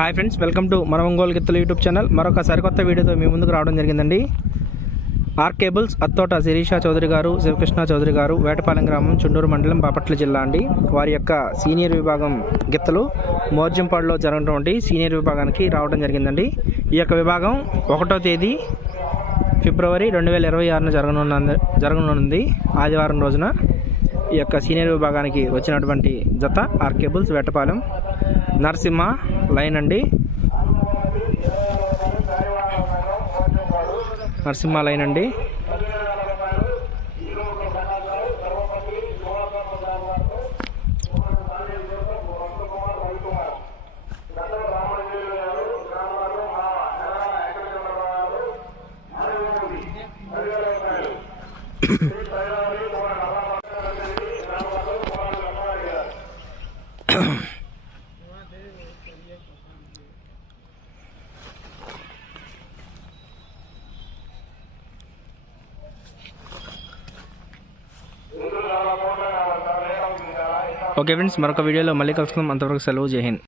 Hi friends welcome to మన ఒంగోలు గిత్తలు YouTube channel. మరొక సరికొత్త వీడియోతో మీ ముందుకు రావడం జరిగిందండి. ఆర్ కేబుల్స్ అత్తోట శిరీష చౌదరి గారు శివకృష్ణ చౌదరి గారు వేటపాలెం గ్రామం చుండూరు మండలం బాపట్ల జిల్లా అండి. వారి యొక్క సీనియర్ విభాగం గిత్తలు మోర్జంపాడులో జరగటువంటి సీనియర్ విభాగానికి రావడం జరిగిందండి. ఈ యొక్క విభాగం ఒకటో తేదీ ఫిబ్రవరి రెండు వేల ఇరవై ఆరున జరగనున్న జరగనుంది. ఆదివారం రోజున ఈ యొక్క సీనియర్ విభాగానికి వచ్చినటువంటి జత R cables Vetapalem Narasimha line అండి నరసింహ లైన్ అండి ఓకే ఫ్రెండ్స్ మరొక వీడియోలో మళ్ళీ కలుసుకుందాం. అంతవరకు సెలవు. జై హింద్.